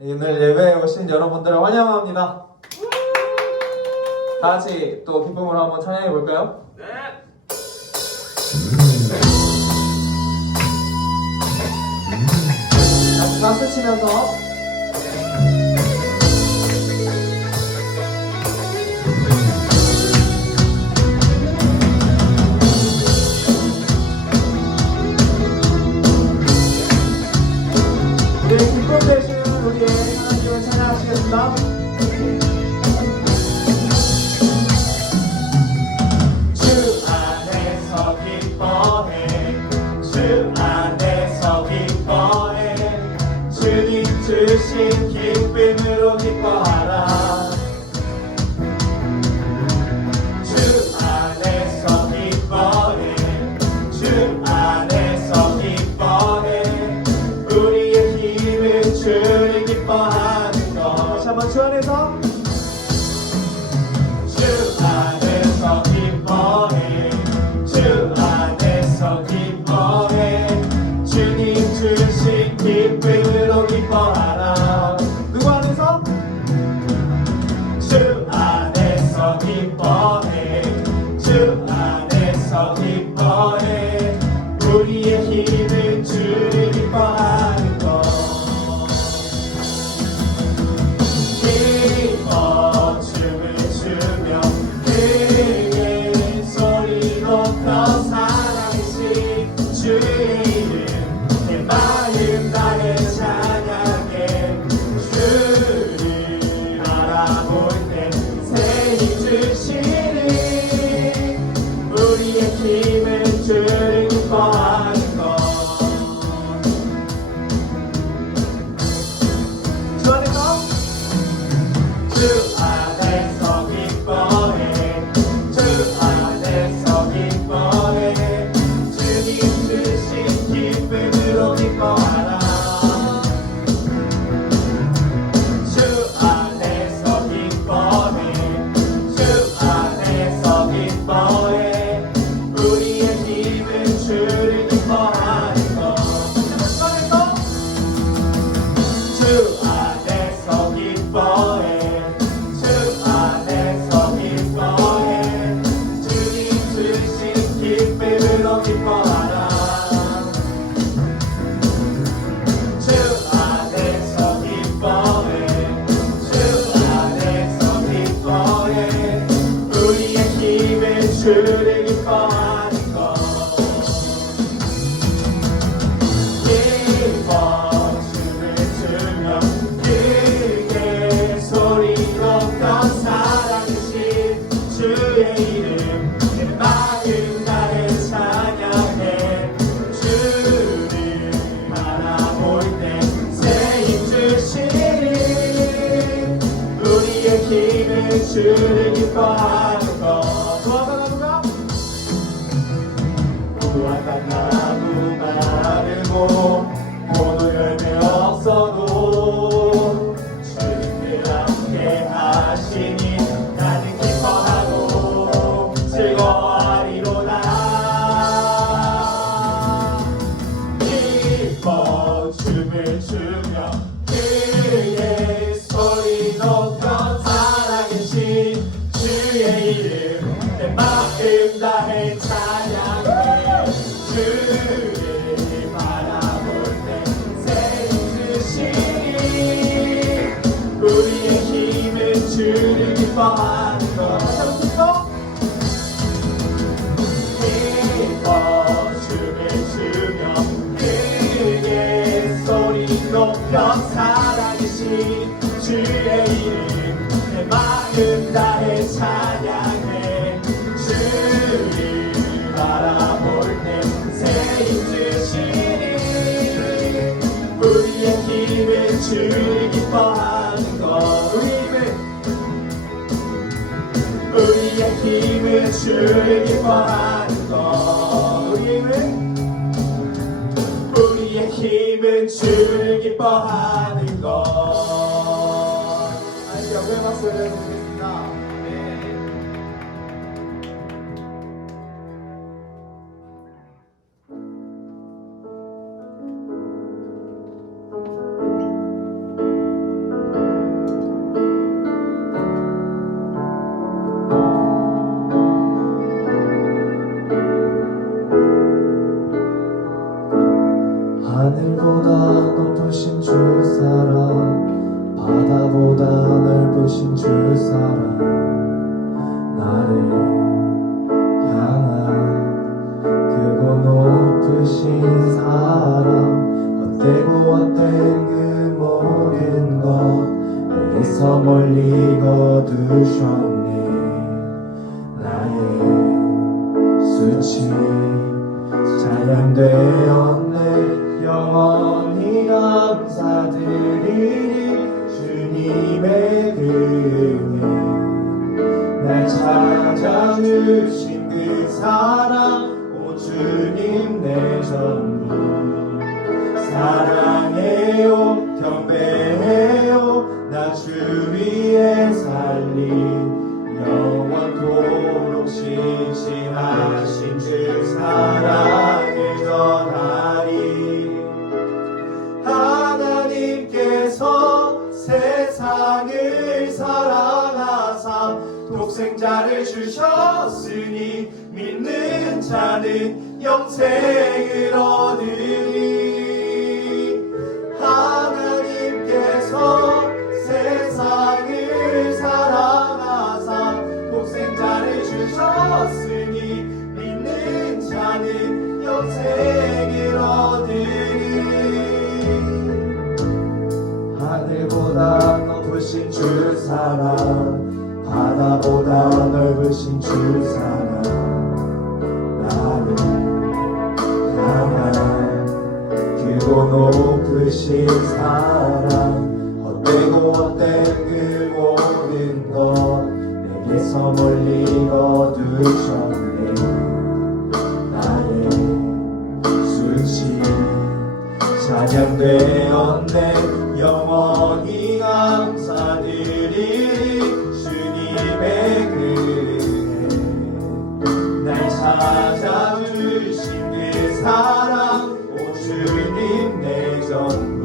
오늘 예배에 오신 여러분들을 환영합니다. 다 같이 또 기쁨으로 한번 찬양해 볼까요? 네. 박수 치면서 우리의 기쁨 되시는 우리의 하나님을 찬양하시겠습니다. 주 안에서 기뻐해, 주 안에서 기뻐해, 주님 주신 기쁨으로 기뻐하라. 주 안에서 기뻐해, 주 안에서 기뻐해, 우리의 힘은 주를 기뻐하는 것. 다시 한번 주 안에서, 주 안에서 기뻐해, 주 안에서 기뻐해, 주님 주신 기쁨으로 기뻐하라. 누구 안에서? 주 안에서 기뻐해, 주 안에서 기뻐해, 우리의 힘은 주를 기뻐하는 것. 기뻐 춤을 추며 크게 소리 높여 사랑하신 주의 이름, 내 마음 다해 찬양해. 주를 바라볼 때 새 힘 주시니, 우리의 힘은 주를 기뻐하는 것. 주 안에서, 주 안에서 기뻐해, 주 안에서 기뻐해, 주님 주신 기쁨으로 기뻐하라. 주 안에서 기뻐해, 주 안에서 기뻐해, 우리의 힘은 주를 기뻐하는 것. 주 안에서 기뻐해, 주 안에서 기뻐해, 주님 주신 기쁨으로 기뻐하라. 주 안에서 기뻐해, 주 안에서 기뻐해, 우리의 힘은 주를 기뻐하는 것. 기뻐 춤을 추며 크게 소리 높여 사랑하신 주의 이름, 내 마음 다해 찬양해. 주를 바라볼 때 새 힘 주시니, 우리의 힘은 주를 기뻐하는 것. 도와달라 누가? 도와달라고 마르고 모두 열매 없어도 주님들 함께 하시니 나는 기뻐하고 즐거워하리로다. 기뻐 춤을 추며 크게 소리 높여 사랑하신 주의 이름, 내 마음 다해 찬양해. 주를 바라볼 때 새 힘 주시니, 우리의 힘은 주를 기뻐하는 것. 기뻐 춤을 추며 크게 소리 높여 사랑하신 주의 이름, 내 마음 다해 찬양해. 주를 바라볼 때 새 힘 주시니, 우리의 힘은 주를 기뻐하는 것. 우리의 힘은 주를 기뻐하는 것. 우리의 힘은 주를 기뻐하는 것. 아니, 영광의 박수 드리겠습니다. 하늘보다 높으신 주 사랑, 바다보다 넓으신 주 사랑, 나를 향한 크고 높으신 사랑, 헛되고 헛된 그 모든 것 내게서 멀리 거두셨네. 나의 수치 찬양되었네. 영원히 감사드리리 주님의 그 은혜, 날 찾아주신 그 사랑, 오 주님 내 전부. 사랑해요 경배해요 나 주 위에 살린 영원토록 신실하신 주 사랑을 전하리. 하나님께서 세상을 사랑하사 독생자를 주셨으니 믿는 자는 영생을 얻으리. 하나님께서 세상을 사랑하사 독생자를 주셨으니 믿는 자는 영생을 얻으리. 하늘보다 높으신 주 사랑, 바다보다 넓으신 주 사랑, 나를 향한 크고 높으신 사랑, 헛되고 헛된 그 모든 것 내게서 멀리 거두셨네. 나의 수치 찬양되었네. 영원히 감사드리리 주님의 그 은혜, 날 찾아주신 그 사랑, 오 주님 내 전부.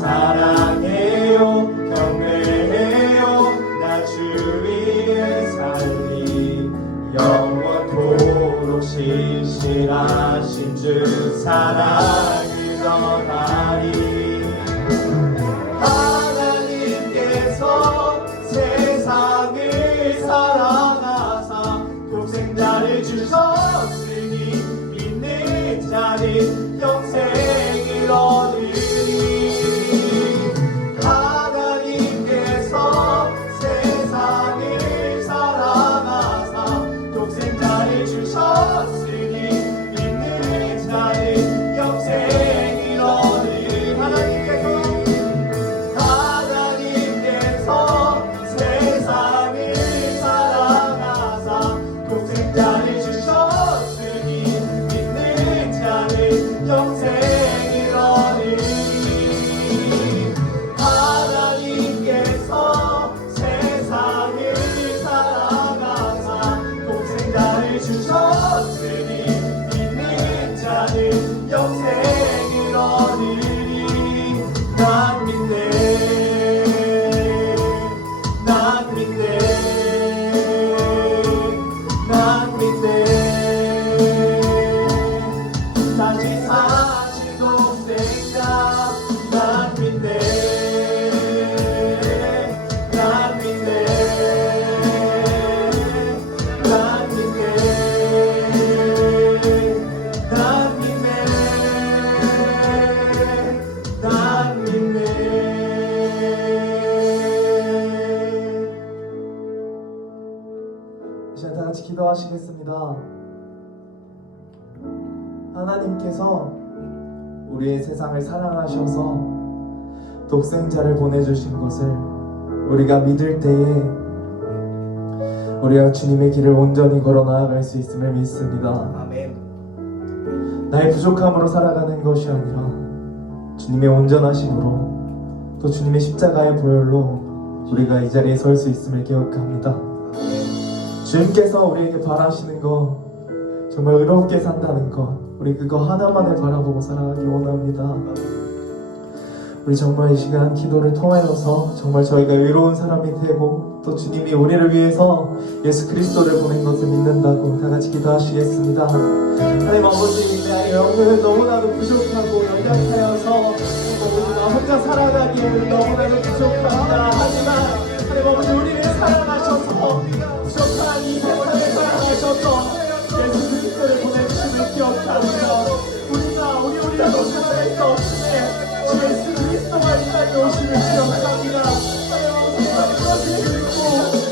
사랑해요 경배해요 나 주 위에 살리 영원토록 신실하신 주 사랑을 전하리. 하나님께서 세상을 사랑하사 독생자를 주셨으니 믿는 자는 영생을 얻으리. 하나님께서 세상을 사랑하사 독생자를 주셨으니 믿는 자는 영생을 얻으리. 하나님께서 세상을 사랑하사 독생자를 주셨으니 믿는 자는 영생을 얻으리. 하나님께서 세상을 사랑하사 독생자를 주셨으니 믿는 자는 영생을 얻으리. 난 믿네 난 믿네 난 믿네. 다시 사신 독생자 난 믿네 난 믿네 난 믿네 난 믿네 난 믿네. 이제 다 같이 기도하시겠습니다. 하나님께서 우리의 세상을 사랑하셔서 독생자를 보내주신 것을 우리가 믿을 때에 우리가 주님의 길을 온전히 걸어 나아갈 수 있음을 믿습니다. 아멘. 나의 부족함으로 살아가는 것이 아니라 주님의 온전하심으로 또 주님의 십자가의 보혈로 우리가 이 자리에 설 수 있음을 기억합니다. 주님께서 우리에게 바라시는 것, 정말 의롭게 산다는 것, 우리 그거 하나만을 바라보고 살아가기 원합니다. 우리 정말 이 시간 기도를 통하여서 정말 저희가 의로운 사람이 되고 또 주님이 우리를 위해서 예수 그리스도를 보낸 것을 믿는다고 다 같이 기도하시겠습니다. 하나님 아버지, 내 영은 너무나도 부족하고 연약하여서 나 혼자 살아가기에는 너무나도 부족합니다. 하지만 하나님 아버지, 우리를 사랑하셔서 부족한 이 세상을 사랑하셔서 예수 그리스도를 보내주심을 기억합니다. 우리가 살아갈 수 없음에 주 예수 그리스도가 이 땅에 오심을 기억합니다. 하나님 아버지, 그것을 믿고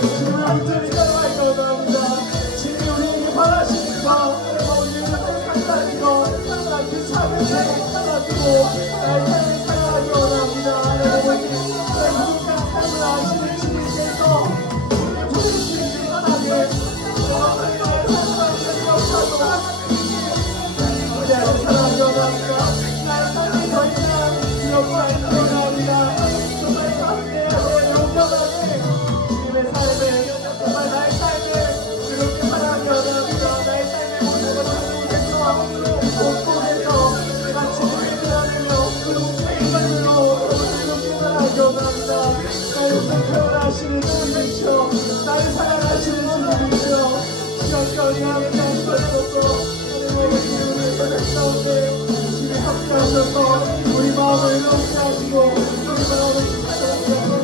주님을 온전히 사랑하기 원합니다. 주님이 우리에게 바라시는 것, 하나님 아버지, 우리를 사랑하는 것, 그 삶을 살아가지고 나의 삶을 살아가기 원합니다. 하나님 아버지, 나의 부족한 삶을 아시는 주님께서 우리를 보내주시는 하나님, 나의 삶을 기억하고 우리를 사랑하기 원합니다. 나의 삶이 더 이상 두렵지 않기 원합니다. 정말 가운데 영원하게 주님의 삶을, 정말 나의 삶을 그렇게 사랑하기 원합니다. 나의 삶의 모든 것을 곳곳에서 내가 주님을 드러내며 인간으로 그렇게 살아가기 원합니다. 나를 사랑하시는 주님이시여, 나를 사랑하시는 주님이시여, 시간까지 함께 하셔서 가운데 주님이 함께하셔서 우리 마음을 이롭게 하시고 우리 마음을 사랑하셔서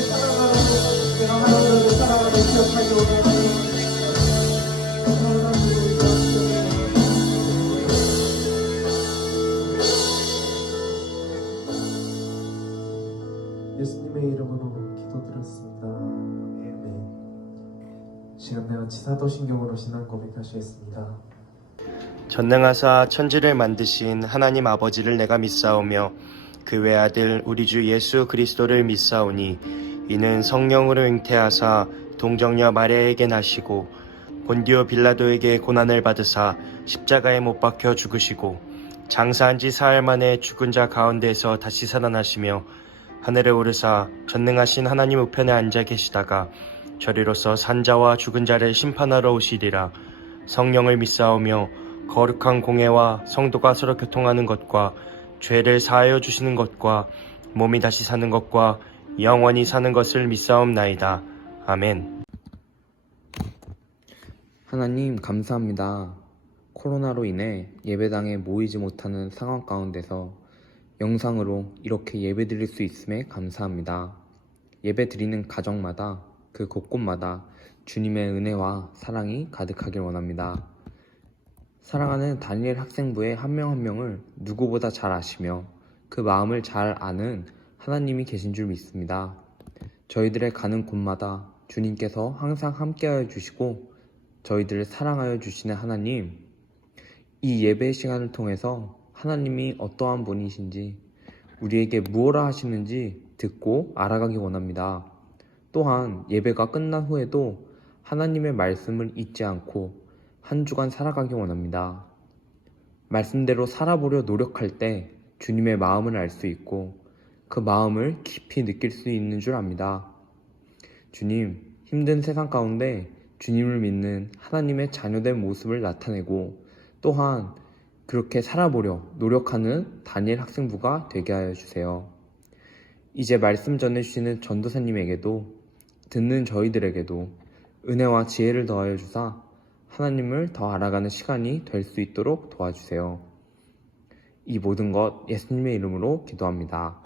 내가 내가 하나님을 사랑하는 기억하기 원합니다. 예수님의 이름으로 기도드렸습니다. 시간내와 치사도신경으로 신앙 고백하시겠습니다. 전능하사 천지를 만드신 하나님 아버지를 내가 믿사오며 그 외아들 우리 주 예수 그리스도를 믿사오니 이는 성령으로 잉태하사 동정녀 마리아에게 나시고 본디오 빌라도에게 고난을 받으사 십자가에 못 박혀 죽으시고 장사한 지 사흘 만에 죽은 자 가운데서 다시 살아나시며 하늘에 오르사 전능하신 하나님 우편에 앉아 계시다가 저리로서 산자와 죽은 자를 심판하러 오시리라. 성령을 믿사오며 거룩한 공회와 성도가 서로 교통하는 것과 죄를 사하여 주시는 것과 몸이 다시 사는 것과 영원히 사는 것을 믿사옵나이다. 아멘. 하나님 감사합니다. 코로나로 인해 예배당에 모이지 못하는 상황 가운데서 영상으로 이렇게 예배드릴 수 있음에 감사합니다. 예배드리는 가정마다 그 곳곳마다 주님의 은혜와 사랑이 가득하길 원합니다. 사랑하는 다니엘 학생부의 한 명 한 명을 누구보다 잘 아시며 그 마음을 잘 아는 하나님이 계신 줄 믿습니다. 저희들의 가는 곳마다 주님께서 항상 함께하여 주시고 저희들을 사랑하여 주시는 하나님, 이 예배 시간을 통해서 하나님이 어떠한 분이신지 우리에게 무엇을 하시는지 듣고 알아가기 원합니다. 또한 예배가 끝난 후에도 하나님의 말씀을 잊지 않고 한 주간 살아가기 원합니다. 말씀대로 살아보려 노력할 때 주님의 마음을 알 수 있고 그 마음을 깊이 느낄 수 있는 줄 압니다. 주님, 힘든 세상 가운데 주님을 믿는 하나님의 자녀된 모습을 나타내고 또한 그렇게 살아보려 노력하는 다니엘 학생부가 되게 하여 주세요. 이제 말씀 전해주시는 전도사님에게도 듣는 저희들에게도 은혜와 지혜를 더하여 주사 하나님을 더 알아가는 시간이 될 수 있도록 도와주세요. 이 모든 것 예수님의 이름으로 기도합니다.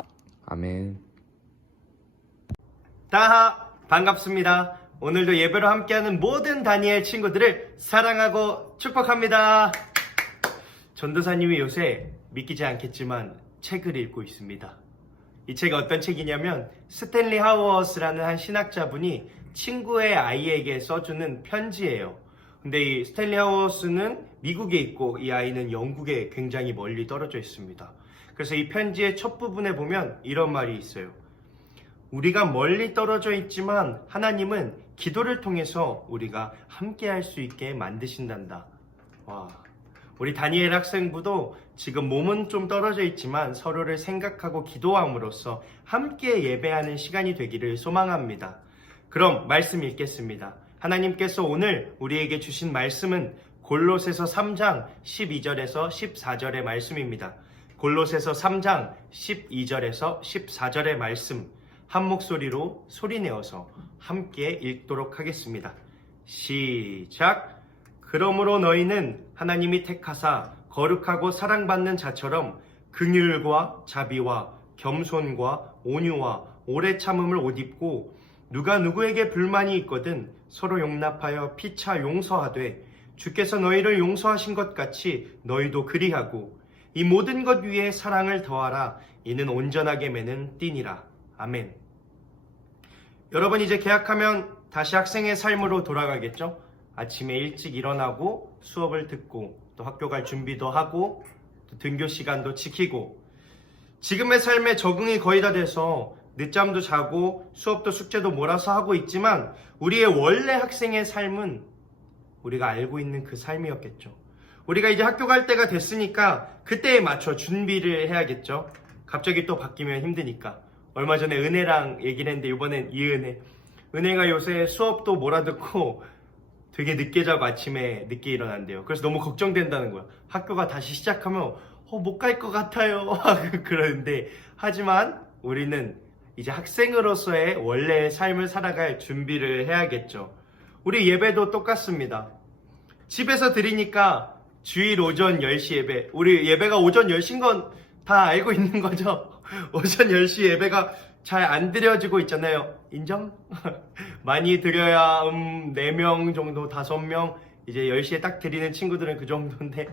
아멘. 따하 반갑습니다. 오늘도 예배로 함께하는 모든 다니엘 친구들을 사랑하고 축복합니다. 전도사님이 요새 믿기지 않겠지만 책을 읽고 있습니다. 이 책이 어떤 책이냐면 스탠리 하워스라는 한 신학자분이 친구의 아이에게 써주는 편지예요. 근데 이 스탠리 하워스는 미국에 있고 이 아이는 영국에 굉장히 멀리 떨어져 있습니다. 그래서 이 편지의 첫 부분에 보면 이런 말이 있어요. 우리가 멀리 떨어져 있지만 하나님은 기도를 통해서 우리가 함께 할 수 있게 만드신단다. 와, 우리 다니엘 학생부도 지금 몸은 좀 떨어져 있지만 서로를 생각하고 기도함으로써 함께 예배하는 시간이 되기를 소망합니다. 그럼 말씀 읽겠습니다. 하나님께서 오늘 우리에게 주신 말씀은 골로새서 3장 12절에서 14절의 말씀입니다. 골로새서 3장 12절에서 14절의 말씀 한 목소리로 소리내어서 함께 읽도록 하겠습니다. 시작. 그러므로 너희는 하나님이 택하사 거룩하고 사랑받는 자처럼 긍휼과 자비와 겸손과 온유와 오래 참음을 옷 입고 누가 누구에게 불만이 있거든 서로 용납하여 피차 용서하되 주께서 너희를 용서하신 것 같이 너희도 그리하고 이 모든 것 위에 사랑을 더하라. 이는 온전하게 매는 띠니라. 아멘. 여러분 이제 개학하면 다시 학생의 삶으로 돌아가겠죠? 아침에 일찍 일어나고 수업을 듣고 또 학교 갈 준비도 하고 또 등교 시간도 지키고 지금의 삶에 적응이 거의 다 돼서 늦잠도 자고 수업도 숙제도 몰아서 하고 있지만 우리의 원래 학생의 삶은 우리가 알고 있는 그 삶이었겠죠. 우리가 이제 학교 갈 때가 됐으니까 그때에 맞춰 준비를 해야겠죠. 갑자기 또 바뀌면 힘드니까. 얼마 전에 은혜랑 얘기를 했는데 이번엔 은혜가 요새 수업도 몰아듣고 되게 늦게 자고 아침에 늦게 일어난대요. 그래서 너무 걱정된다는 거야. 학교가 다시 시작하면 못 갈 것 같아요. 그러는데 하지만 우리는 이제 학생으로서의 원래의 삶을 살아갈 준비를 해야겠죠. 우리 예배도 똑같습니다. 집에서 드리니까 주일 오전 10시 예배. 우리 예배가 오전 10시인 건 다 알고 있는 거죠. 오전 10시 예배가 잘 안 드려지고 있잖아요. 인정? 많이 드려야 4명 정도, 5명. 이제 10시에 딱 드리는 친구들은 그 정도인데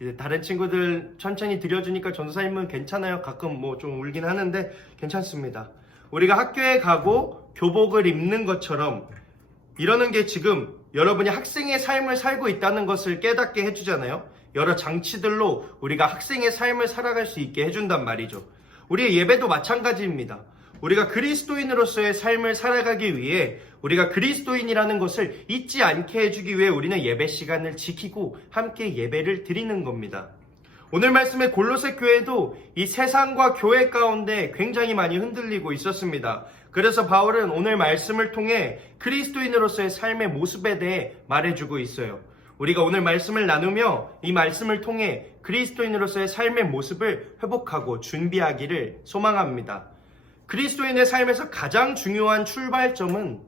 이제 다른 친구들 천천히 드려주니까 전도사님은 괜찮아요. 가끔 뭐 좀 울긴 하는데 괜찮습니다. 우리가 학교에 가고 교복을 입는 것처럼 이러는 게 지금 여러분이 학생의 삶을 살고 있다는 것을 깨닫게 해주잖아요. 여러 장치들로 우리가 학생의 삶을 살아갈 수 있게 해준단 말이죠. 우리의 예배도 마찬가지입니다. 우리가 그리스도인으로서의 삶을 살아가기 위해 우리가 그리스도인이라는 것을 잊지 않게 해주기 위해 우리는 예배 시간을 지키고 함께 예배를 드리는 겁니다. 오늘 말씀의 골로새 교회도 이 세상과 교회 가운데 굉장히 많이 흔들리고 있었습니다. 그래서 바울은 오늘 말씀을 통해 그리스도인으로서의 삶의 모습에 대해 말해주고 있어요. 우리가 오늘 말씀을 나누며 이 말씀을 통해 그리스도인으로서의 삶의 모습을 회복하고 준비하기를 소망합니다. 그리스도인의 삶에서 가장 중요한 출발점은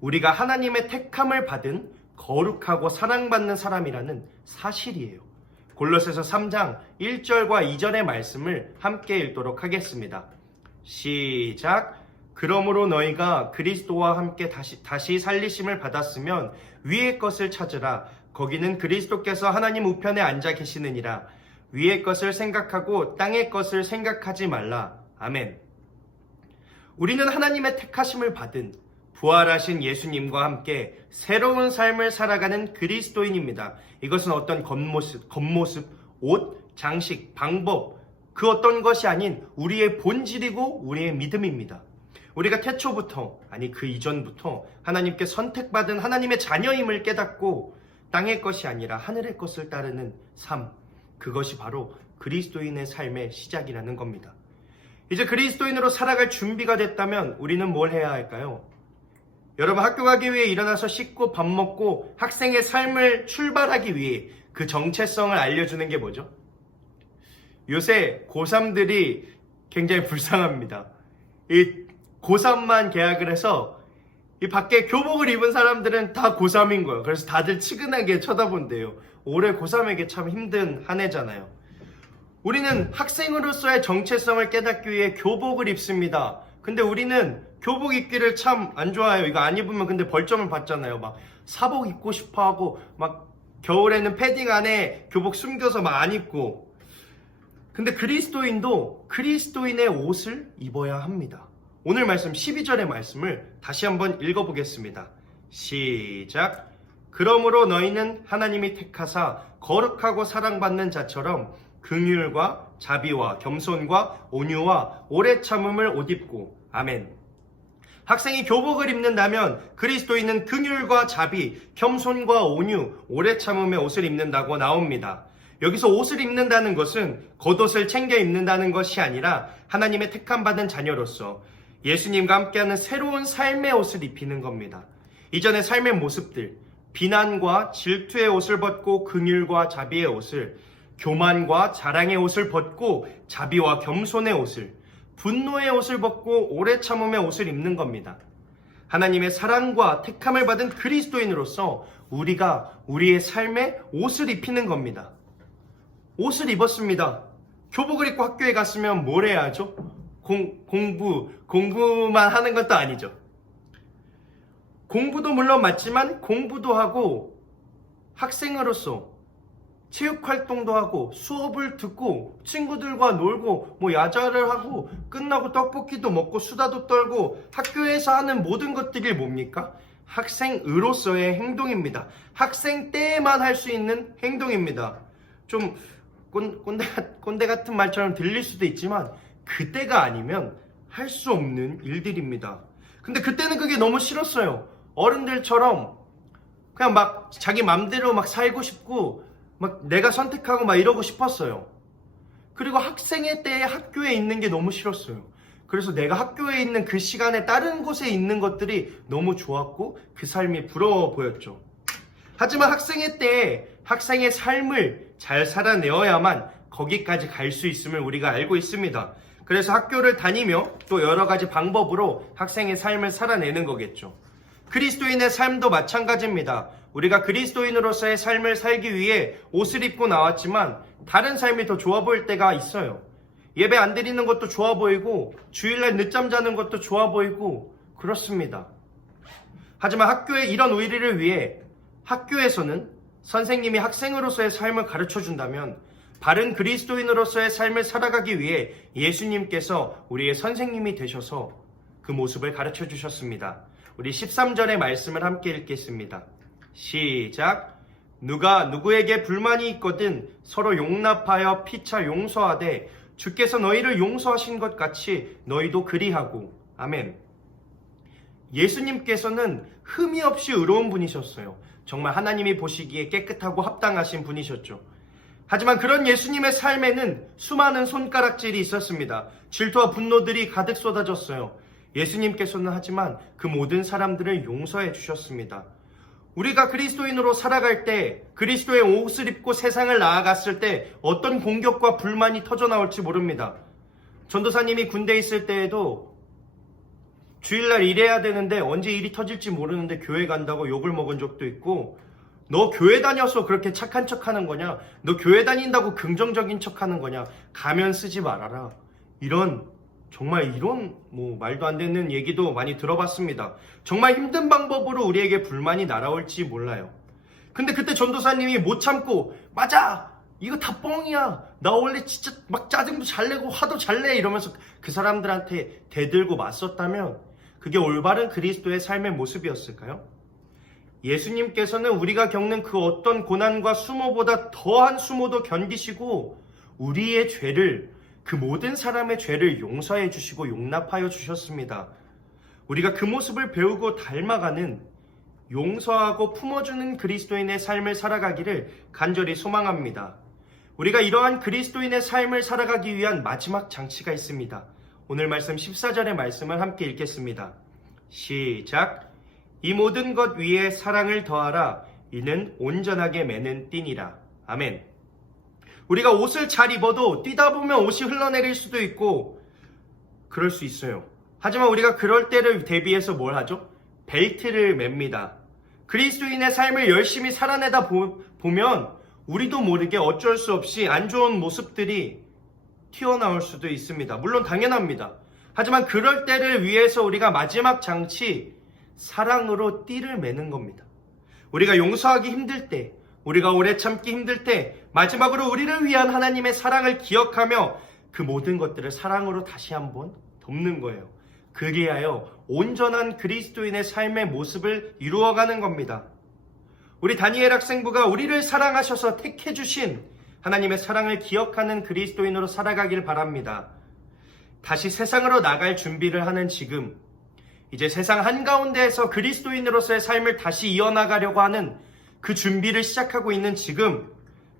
우리가 하나님의 택함을 받은 거룩하고 사랑받는 사람이라는 사실이에요. 골로새서 3장 1절과 2절의 말씀을 함께 읽도록 하겠습니다. 시작. 그러므로 너희가 그리스도와 함께 다시 살리심을 받았으면 위의 것을 찾으라. 거기는 그리스도께서 하나님 우편에 앉아 계시느니라. 위의 것을 생각하고 땅의 것을 생각하지 말라. 아멘. 우리는 하나님의 택하심을 받은 부활하신 예수님과 함께 새로운 삶을 살아가는 그리스도인입니다. 이것은 어떤 겉모습, 옷, 장식, 방법, 그 어떤 것이 아닌 우리의 본질이고 우리의 믿음입니다. 우리가 태초부터, 아니 그 이전부터 하나님께 선택받은 하나님의 자녀임을 깨닫고 땅의 것이 아니라 하늘의 것을 따르는 삶, 그것이 바로 그리스도인의 삶의 시작이라는 겁니다. 이제 그리스도인으로 살아갈 준비가 됐다면 우리는 뭘 해야 할까요? 여러분 학교 가기 위해 일어나서 씻고 밥 먹고 학생의 삶을 출발하기 위해 그 정체성을 알려주는 게 뭐죠? 요새 고3들이 굉장히 불쌍합니다. 이 고3만 개학을 해서 이 밖에 교복을 입은 사람들은 다 고3인 거예요. 그래서 다들 치근하게 쳐다본대요. 올해 고3에게 참 힘든 한 해잖아요. 우리는 학생으로서의 정체성을 깨닫기 위해 교복을 입습니다. 근데 우리는 교복 입기를 참 안 좋아해요. 이거 안 입으면 근데 벌점을 받잖아요. 막 사복 입고 싶어 하고 막 겨울에는 패딩 안에 교복 숨겨서 막 안 입고. 근데 그리스도인도 그리스도인의 옷을 입어야 합니다. 오늘 말씀 12절의 말씀을 다시 한번 읽어보겠습니다. 시작. 그러므로 너희는 하나님이 택하사 거룩하고 사랑받는 자처럼 긍휼과 자비와 겸손과 온유와 오래 참음을 옷 입고. 아멘. 학생이 교복을 입는다면 그리스도인은 긍휼과 자비, 겸손과 온유, 오래 참음의 옷을 입는다고 나옵니다. 여기서 옷을 입는다는 것은 겉옷을 챙겨 입는다는 것이 아니라 하나님의 택함받은 자녀로서 예수님과 함께하는 새로운 삶의 옷을 입히는 겁니다. 이전의 삶의 모습들, 비난과 질투의 옷을 벗고 긍휼과 자비의 옷을, 교만과 자랑의 옷을 벗고 자비와 겸손의 옷을, 분노의 옷을 벗고 오래 참음의 옷을 입는 겁니다. 하나님의 사랑과 택함을 받은 그리스도인으로서 우리가 우리의 삶에 옷을 입히는 겁니다. 옷을 입었습니다. 교복을 입고 학교에 갔으면 뭘 해야 하죠? 공부만 하는 것도 아니죠. 공부도 물론 맞지만 공부도 하고 학생으로서 체육활동도 하고 수업을 듣고 친구들과 놀고 뭐 야자를 하고 끝나고 떡볶이도 먹고 수다도 떨고 학교에서 하는 모든 것들이 뭡니까? 학생으로서의 행동입니다. 학생 때에만 할 수 있는 행동입니다. 좀 꼰대 같은 말처럼 들릴 수도 있지만 그때가 아니면 할 수 없는 일들입니다. 근데 그때는 그게 너무 싫었어요. 어른들처럼 그냥 막 자기 맘대로 막 살고 싶고 막 내가 선택하고 막 이러고 싶었어요. 그리고 학생의 때에 학교에 있는 게 너무 싫었어요. 그래서 내가 학교에 있는 그 시간에 다른 곳에 있는 것들이 너무 좋았고 그 삶이 부러워 보였죠. 하지만 학생의 때에 학생의 삶을 잘 살아내어야만 거기까지 갈 수 있음을 우리가 알고 있습니다. 그래서 학교를 다니며 또 여러 가지 방법으로 학생의 삶을 살아내는 거겠죠. 그리스도인의 삶도 마찬가지입니다. 우리가 그리스도인으로서의 삶을 살기 위해 옷을 입고 나왔지만 다른 삶이 더 좋아 보일 때가 있어요. 예배 안 드리는 것도 좋아 보이고 주일날 늦잠 자는 것도 좋아 보이고 그렇습니다. 하지만 학교의 이런 의리를 위해 학교에서는 선생님이 학생으로서의 삶을 가르쳐 준다면 바른 그리스도인으로서의 삶을 살아가기 위해 예수님께서 우리의 선생님이 되셔서 그 모습을 가르쳐 주셨습니다. 우리 13절의 말씀을 함께 읽겠습니다. 시작. 누가 누구에게 불만이 있거든 서로 용납하여 피차 용서하되 주께서 너희를 용서하신 것 같이 너희도 그리하고. 아멘. 예수님께서는 흠이 없이 의로운 분이셨어요. 정말 하나님이 보시기에 깨끗하고 합당하신 분이셨죠. 하지만 그런 예수님의 삶에는 수많은 손가락질이 있었습니다. 질투와 분노들이 가득 쏟아졌어요. 예수님께서는 하지만 그 모든 사람들을 용서해 주셨습니다. 우리가 그리스도인으로 살아갈 때, 그리스도의 옷을 입고 세상을 나아갔을 때 어떤 공격과 불만이 터져나올지 모릅니다. 전도사님이 군대에 있을 때에도 주일날 일해야 되는데 언제 일이 터질지 모르는데 교회 간다고 욕을 먹은 적도 있고, 너 교회 다녀서 그렇게 착한 척하는 거냐? 너 교회 다닌다고 긍정적인 척하는 거냐? 가면 쓰지 말아라. 정말 이런 말도 안 되는 얘기도 많이 들어봤습니다. 정말 힘든 방법으로 우리에게 불만이 날아올지 몰라요. 근데 그때 전도사님이 못 참고 맞아! 이거 다 뻥이야! 나 원래 진짜 막 짜증도 잘 내고 화도 잘 내! 이러면서 그 사람들한테 대들고 맞섰다면 그게 올바른 그리스도의 삶의 모습이었을까요? 예수님께서는 우리가 겪는 그 어떤 고난과 수모보다 더한 수모도 견디시고 우리의 죄를, 그 모든 사람의 죄를 용서해 주시고 용납하여 주셨습니다. 우리가 그 모습을 배우고 닮아가는, 용서하고 품어주는 그리스도인의 삶을 살아가기를 간절히 소망합니다. 우리가 이러한 그리스도인의 삶을 살아가기 위한 마지막 장치가 있습니다. 오늘 말씀 14절의 말씀을 함께 읽겠습니다. 시작. 이 모든 것 위에 사랑을 더하라. 이는 온전하게 매는 띠니라. 아멘. 우리가 옷을 잘 입어도 뛰다 보면 옷이 흘러내릴 수도 있고 그럴 수 있어요. 하지만 우리가 그럴 때를 대비해서 뭘 하죠? 벨트를 맵니다. 그리스도인의 삶을 열심히 살아내다 보면 우리도 모르게 어쩔 수 없이 안 좋은 모습들이 튀어나올 수도 있습니다. 물론 당연합니다. 하지만 그럴 때를 위해서 우리가 마지막 장치, 사랑으로 띠를 매는 겁니다. 우리가 용서하기 힘들 때, 우리가 오래 참기 힘들 때 마지막으로 우리를 위한 하나님의 사랑을 기억하며 그 모든 것들을 사랑으로 다시 한번 덮는 거예요. 그리하여 온전한 그리스도인의 삶의 모습을 이루어가는 겁니다. 우리 다니엘 학생부가 우리를 사랑하셔서 택해 주신 하나님의 사랑을 기억하는 그리스도인으로 살아가길 바랍니다. 다시 세상으로 나갈 준비를 하는 지금, 이제 세상 한가운데에서 그리스도인으로서의 삶을 다시 이어나가려고 하는 그 준비를 시작하고 있는 지금,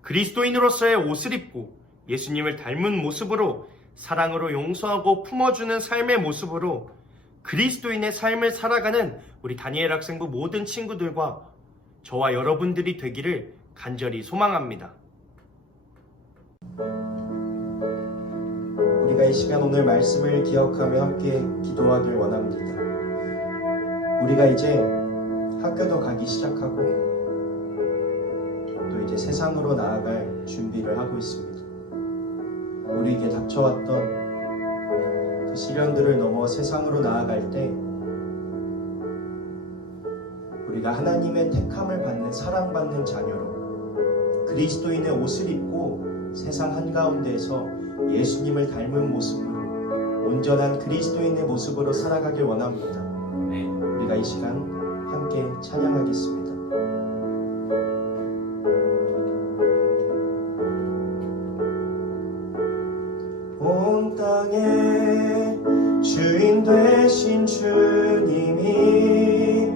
그리스도인으로서의 옷을 입고 예수님을 닮은 모습으로 사랑으로 용서하고 품어주는 삶의 모습으로 그리스도인의 삶을 살아가는 우리 다니엘 학생부 모든 친구들과 저와 여러분들이 되기를 간절히 소망합니다. 우리가 이 시간 오늘 말씀을 기억하며 함께 기도하길 원합니다. 우리가 이제 학교도 가기 시작하고 또 이제 세상으로 나아갈 준비를 하고 있습니다. 우리에게 닥쳐왔던 그 시련들을 넘어 세상으로 나아갈 때 우리가 하나님의 택함을 받는 사랑받는 자녀로 그리스도인의 옷을 입고 세상 한가운데에서 예수님을 닮은 모습으로 온전한 그리스도인의 모습으로 살아가길 원합니다. 우리가 이 시간 함께 찬양하겠습니다. 온 땅의 주인 되신 주님이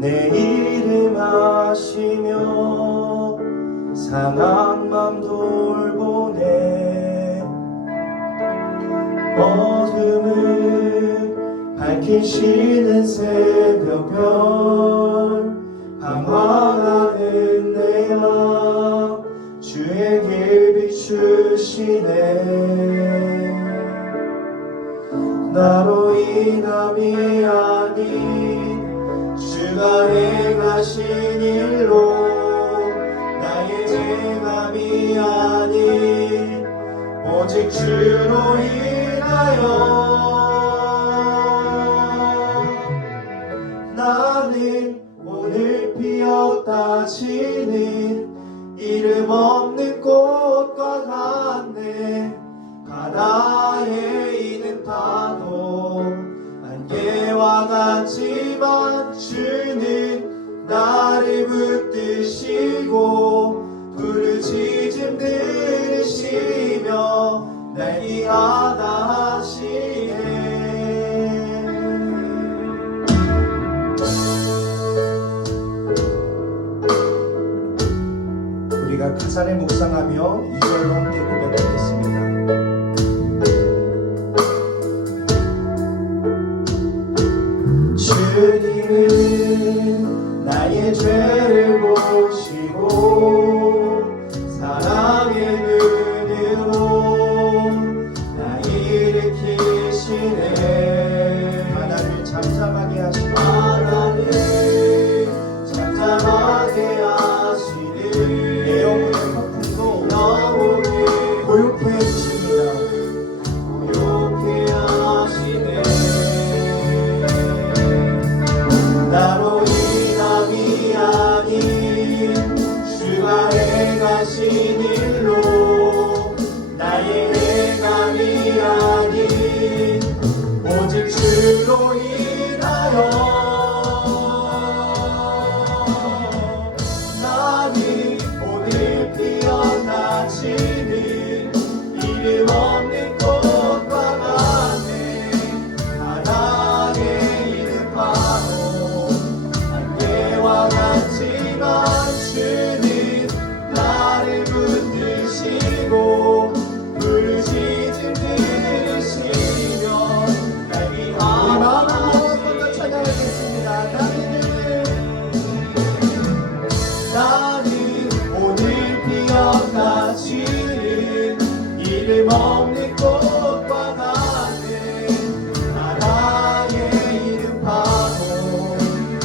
내 이름 아시며 상한 맘 돌보네. 어둠을 밝히시는 새벽별 방황하는 내 맘 주의 길 비추시네. 나로 인함이 아닌 주가 행하신 일로 나의 죄감이 아닌 오직 주로 인하여 나는 오늘 피었다 지는 이름 없는 꽃과 같네. 바다에 있는 파도 안개와 같지만 주는 나를 붙드시고 부르짖음 들으시며 날 이하다 하시네. 우리가 가사를 묵상하며 2절로 함께 고백하겠습니다. 주님은 나의 죄를 보시고 사랑의 눈으로 나 일으키시네. 바다를 잠잠하게 하시네. 바다를 잠잠하게 하시는 내 영혼의 거품도 영혼을 고요케 해주십니다. 고요케 하시네. 나로 인함이 아닌 주가 행하신 일로 나의 행함이 아닌 오직 주로 인하여 나는 오늘 피어나 지는 이름 없는 꽃과 같네. 바다에 있는 파도 안개와 같지만 주는 나를 붙드시고 부르짖음 들으시며 날 위하여 한번 찬양하겠습니다. 나는 오늘 피어나 지는 이름 없는 꽃과 같네. 바다에 있는 파도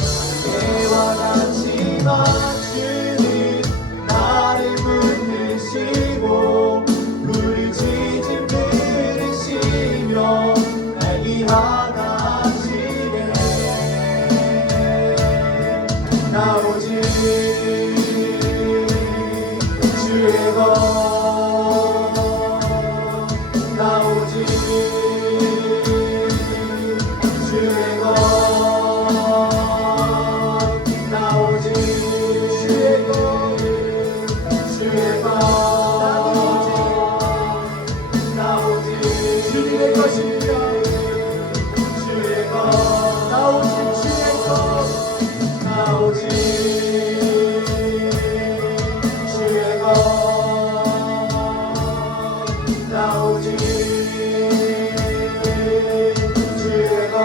안개와 같지만 주는 나를 붙드시고 부르짖음 들으시며 날 위하다 하시네. 나 오직 주의 것, 나 오직 주의 것, 나 오직 주의 것, 주의 것, 나 오직 주님의 것입니다. 주의 것, 나 오직 주의 것, 나 오직 주의 것, 나 오직 주의 것.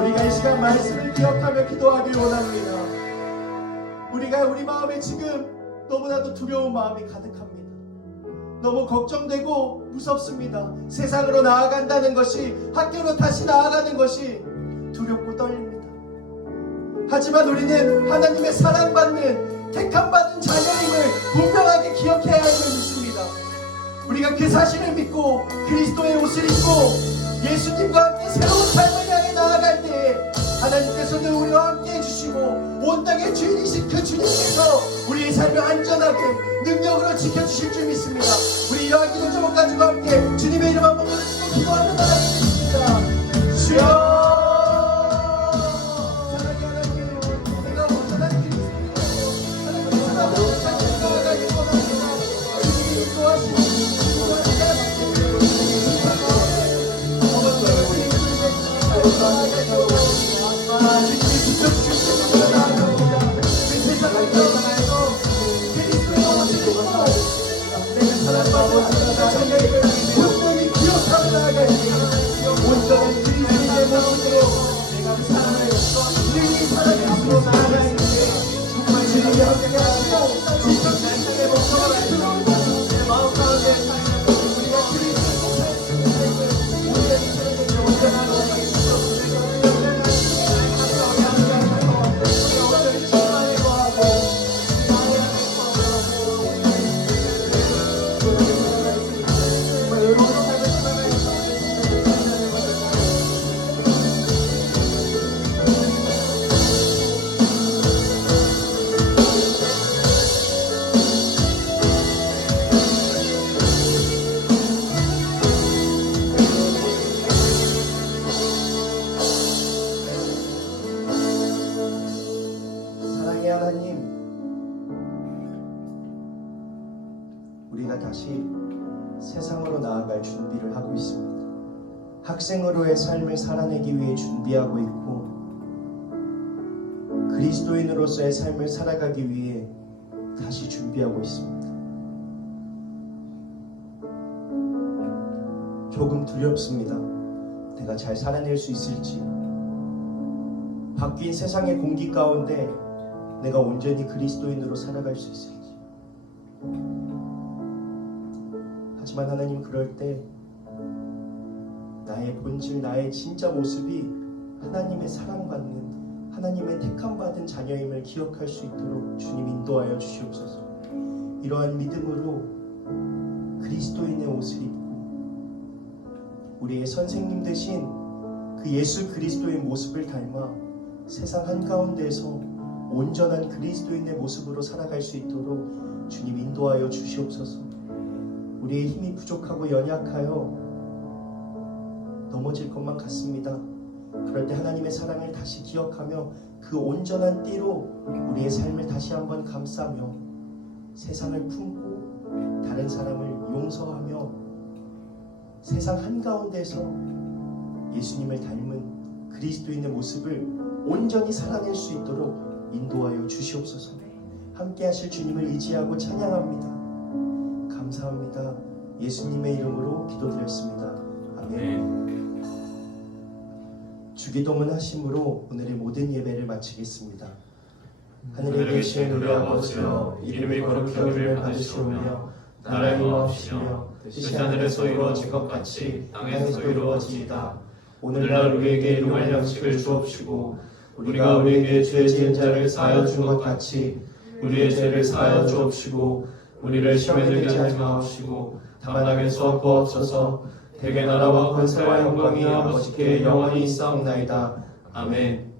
우리가 이 시간 말씀을 기억하며 기도하길 원합니다. 우리가 우리 마음에 지금 너무나도 두려운 마음이 가득합니다. 너무 걱정되고 무섭습니다. 세상으로 나아간다는 것이, 학교로 다시 나아가는 것이 두렵고 떨립니다. 하지만 우리는 하나님의 사랑받는 택함받은 자녀임을 분명하게 기억해야 함을 믿습니다. 우리가 그 사실을 믿고 그리스도의 옷을 입고 예수님과 함께 새로운 삶을 향해 나아갈 때 하나님께서는 우리와 함께 해주시고 온 땅의 주인이신 그 주님께서 우리의 삶을 안전하게 능력으로 지켜주실 줄 믿습니다. 우리 이러한 기도 제목 가지고 함께 주님의 이름 한번 부르시고 기도하며 나아가겠습니다. 주여 사랑의 하나님, 내가 온전한 그리스도인으로 하나님의 사랑으로 같이 나아가길 원합니다. 주님이 인도하시고 분명히 기억하며 나아가지 온전한 그리스도의 모습으로 내가 사랑을 주님이 사랑의 앞으로 나아가는 정말 주님이 함께 하시고 진정 세상의 모습을 내 마음 가운데 우리가 그리스도의 삶을 온전히 살아내며 온전한 사랑의 하나님, 우리가 다시 세상으로 나아갈 준비를 하고 있습니다. 학생으로의 삶을 살아내기 위해 준비하고 있고 그리스도인으로서의 삶을 살아가기 위해 다시 준비하고 있습니다. 조금 두렵습니다. 내가 잘 살아낼 수 있을지, 바뀐 세상의 공기 가운데 내가 온전히 그리스도인으로 살아갈 수 있을지. 하지만 하나님, 그럴 때 나의 본질, 나의 진짜 모습이 하나님의 사랑받는, 하나님의 택함받은 자녀임을 기억할 수 있도록 주님 인도하여 주시옵소서. 이러한 믿음으로 그리스도인의 옷을 입고 우리의 선생님 되신 그 예수 그리스도의 모습을 닮아 세상 한가운데에서 온전한 그리스도인의 모습으로 살아갈 수 있도록 주님 인도하여 주시옵소서. 우리의 힘이 부족하고 연약하여 넘어질 것만 같습니다. 그럴 때 하나님의 사랑을 다시 기억하며 그 온전한 띠로 우리의 삶을 다시 한번 감싸며 세상을 품고 다른 사람을 용서하며 세상 한가운데서 예수님을 닮은 그리스도인의 모습을 온전히 살아낼 수 있도록 인도하여 주시옵소서. 함께 하실 주님을 의지하고 찬양합니다. 감사합니다. 예수님의 이름으로 기도드렸습니다. 아멘. 주기도문 하심으로 오늘의 모든 예배를 마치겠습니다. 하늘에 계신 우리 아버지여, 이름이 거룩히 여김을 받으시오며 나라의 임하옵시며 뜻이 하늘에서 이루어진 것 같이 땅에서 이루어지이다. 오늘날 우리에게 일용할 양식을 주옵시고 우리가 우리에게 죄 지은 자를 사하여 준 것 같이 우리의 죄를 사하여 주옵시고 우리를 시험에 들게 하지 마옵시고 다만 악에서 구하옵소서. 대개 나라와 권세와 영광이 아버지께 영원히 있사옵나이다. 아멘.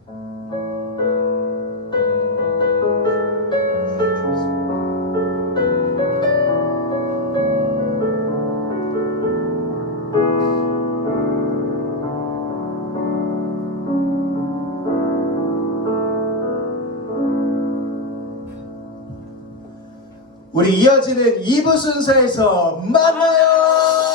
우리 이어지는 2부 순서에서 만나요.